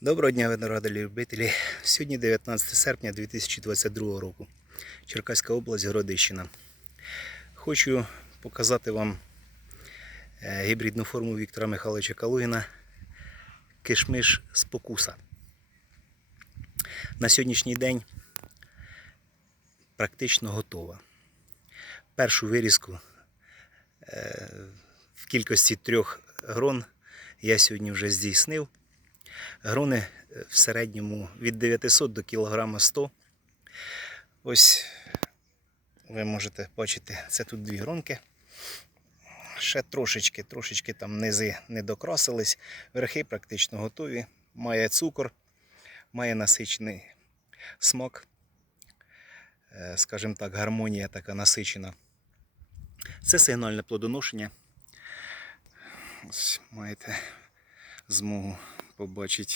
Доброго дня, виноградарі любителі. Сьогодні 19 серпня 2022 року. Черкаська область, Городищина. Хочу показати вам е, гібридну форму Віктора Михайловича Калугіна Кишмиш спокуса. На сьогоднішній день практично готова. Першу вирізку е, в кількості трьох грон я сьогодні вже здійснив. Грони е, в середньому від 900 до кілограма 100. Ось ви можете бачити, це тут дві гронки. Ще трошечки, трошечки там низи не докрасились, верхи практично готові. Має цукор, має насичений смак. Е, Скажімо так, гармонія така насичена. Це сигнальне плодоношення. Ось маєте змогу побачити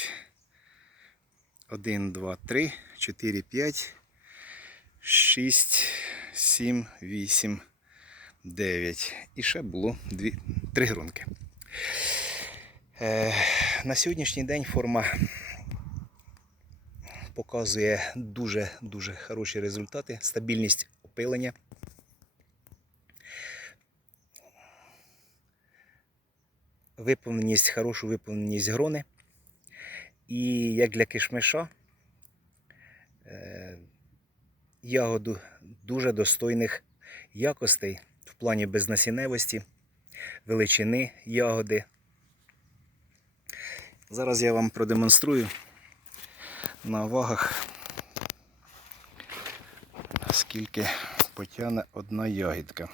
1, 2, 3, 4, 5, 6, 7, 8, 9. І ще було дві, три грунки. Е, на сьогоднішній день форма показує дуже-дуже хороші результати, стабільність опилення. Виповненість, хорошу виповненість грони. І як для кишмиша, е, ягоду дуже достойних якостей в плані безнасінневості, величини ягоди. Зараз я вам продемонструю на вагах, скільки потягне одна ягідка.